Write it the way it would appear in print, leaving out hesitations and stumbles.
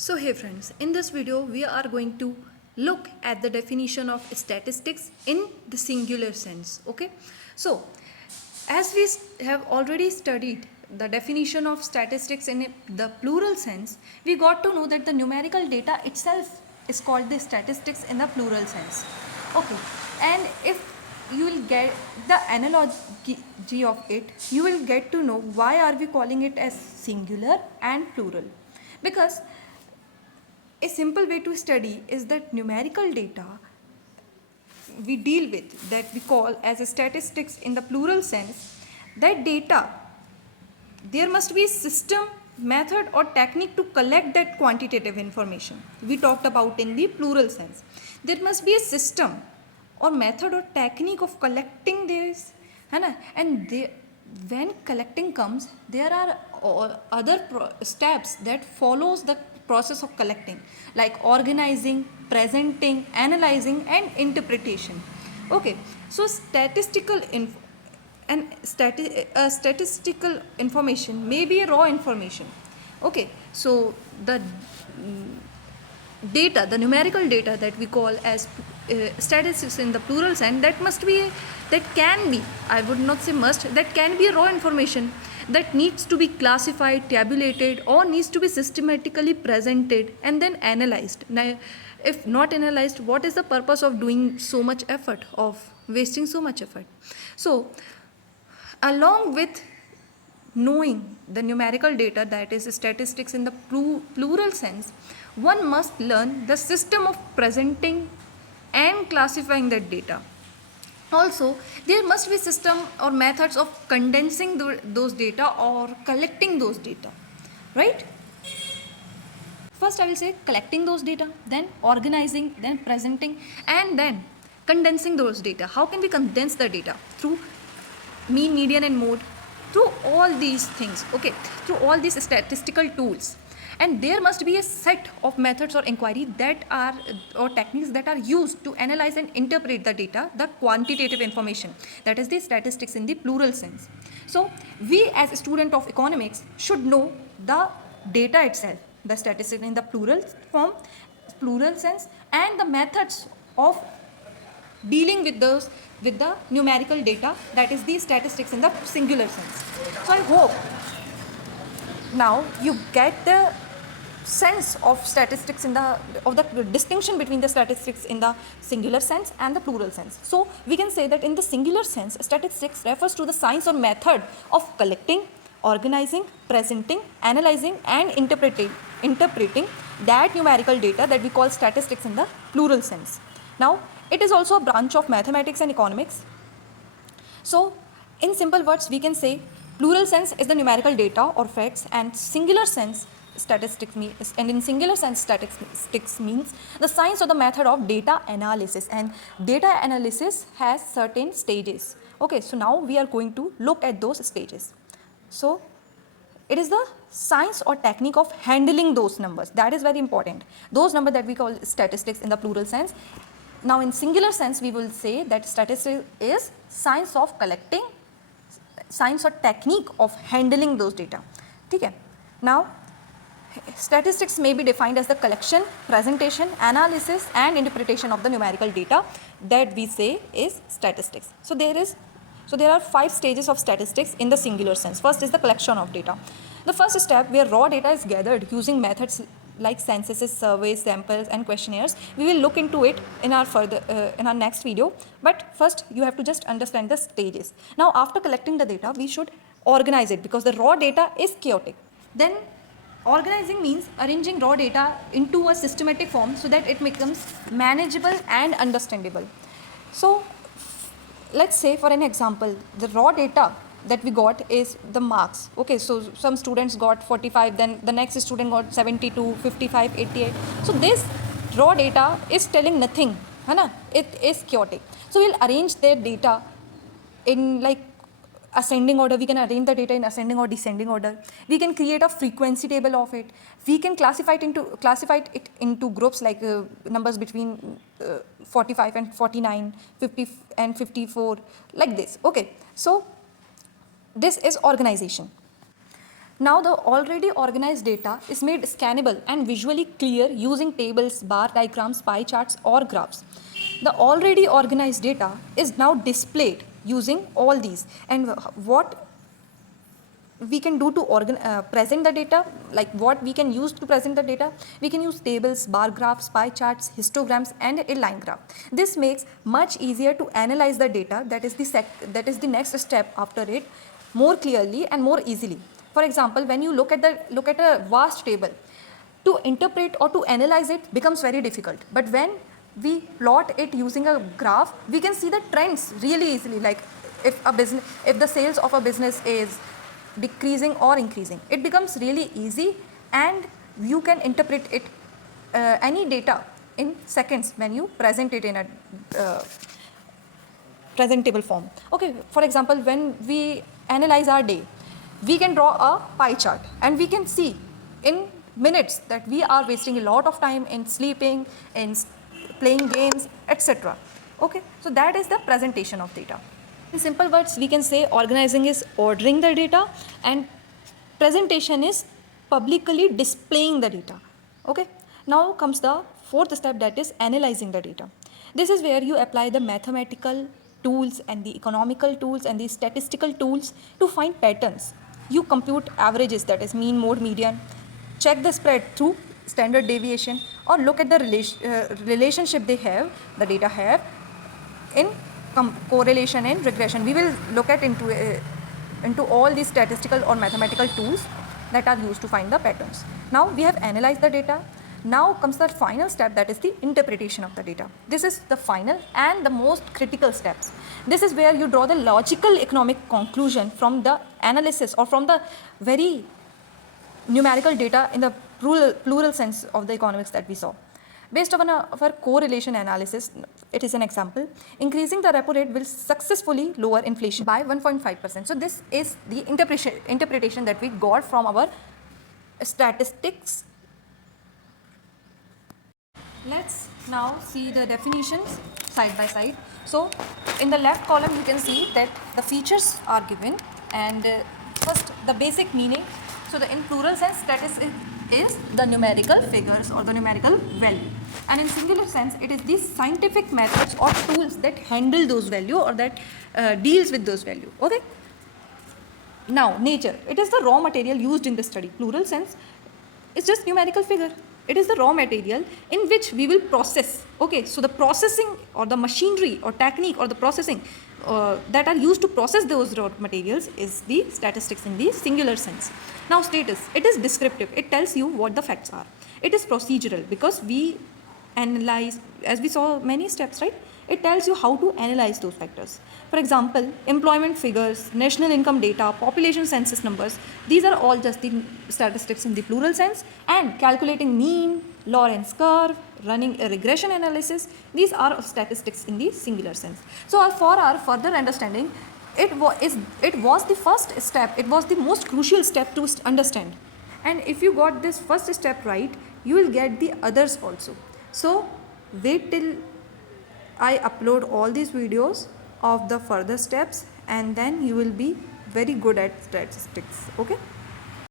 So hey friends, in this video we are going to look at the definition of statistics in the singular sense. Okay, so as we have already studied the definition of statistics in the plural sense, we got to know that the numerical data itself is called the statistics in the plural sense. Okay, and if you will get the analogy of it, you will get to know why are we calling it as singular and plural, because a simple way to study is that numerical data we deal with, that we call as statistics in the plural sense, that data, there must be a system, method or technique to collect that quantitative information we talked about in the plural sense. There must be a system or method or technique of collecting this, and when collecting comes, there are other steps that follows the process of collecting, like organizing, presenting, analyzing and interpretation. Okay, so statistical information may be a raw information. Okay, so the data, the numerical data that we call as statistics in the plural sense, that can be, I would not say must, that can be raw information that needs to be classified, tabulated or needs to be systematically presented and then analyzed. Now, if not analyzed, what is the purpose of doing so much effort, of wasting so much effort? So along with knowing the numerical data, that is statistics in the plural sense, one must learn the system of presenting and classifying that data. Also, there must be system or methods of condensing those data or collecting those data, right? First I will say collecting those data, then organizing, then presenting and then condensing those data. How can we condense the data? Through mean, median and mode, through all these things, okay, through all these statistical tools. And there must be a set of methods or inquiry that are, or techniques that are used to analyze and interpret the data, the quantitative information, that is the statistics in the plural sense. So we as a student of economics should know the data itself, the statistics in the plural form, plural sense, and the methods of dealing with those, with the numerical data, that is the statistics in the singular sense. So I hope now you get the sense of statistics in the, of the distinction between the statistics in the singular sense and the plural sense. So we can say that in the singular sense, statistics refers to the science or method of collecting, organizing, presenting, analyzing and interpreting that numerical data that we call statistics in the plural sense. Now it is also a branch of mathematics and economics. So in simple words we can say plural sense is the numerical data or facts, and singular sense statistics means, and in singular sense statistics means the science or the method of data analysis, and data analysis has certain stages. Okay, so now we are going to look at those stages. So it is the science or technique of handling those numbers, that is very important, those numbers that we call statistics in the plural sense. Now in singular sense we will say that statistics is science of collecting, science or technique of handling those data. Okay. Now statistics may be defined as the collection, presentation, analysis and interpretation of the numerical data that we say is statistics. So there are 5 stages of statistics in the singular sense. First is the collection of data. The first step, where raw data is gathered using methods like censuses, surveys, samples and questionnaires. We will look into it in our in our next video, but first you have to just understand the stages. Now after collecting the data, we should organize it, because the raw data is chaotic. Then organizing means arranging raw data into a systematic form so that it becomes manageable and understandable. So let's say for an example, the raw data that we got is the marks. Okay, so some students got 45, then the next student got 72, 55, 88. So this raw data is telling nothing, it is chaotic. So we'll arrange their data in like ascending order. We can arrange the data in ascending or descending order. We can create a frequency table of it. We can classify it into groups like numbers between 45 and 49, 50 and 54, like this. Okay, so this is organization. Now the already organized data is made scannable and visually clear using tables, bar diagrams, pie charts or graphs. The already organized data is now displayed using all these. And what we can do to present the data, like what we can use to present the data, we can use tables, bar graphs, pie charts, histograms and a line graph. This makes much easier to analyze the data, that is the next step after it, more clearly and more easily. For example, when you look at a vast table, to interpret or to analyze it becomes very difficult, but when we plot it using a graph, we can see the trends really easily, like if the sales of a business is decreasing or increasing, it becomes really easy and you can interpret it any data in seconds when you present it in a presentable form. Okay, for example, when we analyze our day, we can draw a pie chart and we can see in minutes that we are wasting a lot of time in sleeping, in playing games, etc. Okay, so that is the presentation of data. In simple words, we can say organizing is ordering the data and presentation is publicly displaying the data. Okay, now comes the fourth step, that is analyzing the data. This is where you apply the mathematical tools and the economical tools and the statistical tools to find patterns. You compute averages, that is mean, mode, median, check the spread through standard deviation, or look at the relationship the data have in correlation and regression. We will look at into all these statistical or mathematical tools that are used to find the patterns. Now we have analyzed the data. Now comes the final step, that is the interpretation of the data. This is the final and the most critical steps. This is where you draw the logical economic conclusion from the analysis or from the very numerical data in the plural sense of the economics that we saw. Based on our correlation analysis, it is an example, increasing the repo rate will successfully lower inflation by 1.5%. So this is the interpretation that we got from our statistics. Let's now see the definitions side by side. So in the left column you can see that the features are given, and first the basic meaning. So in plural sense, statistics is the numerical figures or the numerical value, and in singular sense it is these scientific methods or tools that handle those value or that deals with those value. Okay, now nature, it is the raw material used in the study. Plural sense, it's just numerical figure, it is the raw material in which we will process. Okay, so the processing or the machinery or technique or the processing that are used to process those raw materials is the statistics in the singular sense. Now status, it is descriptive, it tells you what the facts are. It is procedural because we analyze, as we saw many steps, right? It tells you how to analyze those factors. For example, employment figures, national income data, population census numbers, these are all just the statistics in the plural sense. And calculating mean, Lorentz curve, running a regression analysis, these are statistics in the singular sense. So for our further understanding, it was the first step, it was the most crucial step to understand. And if you got this first step right, you will get the others also. So wait till I upload all these videos of the further steps, and then you will be very good at statistics. Okay.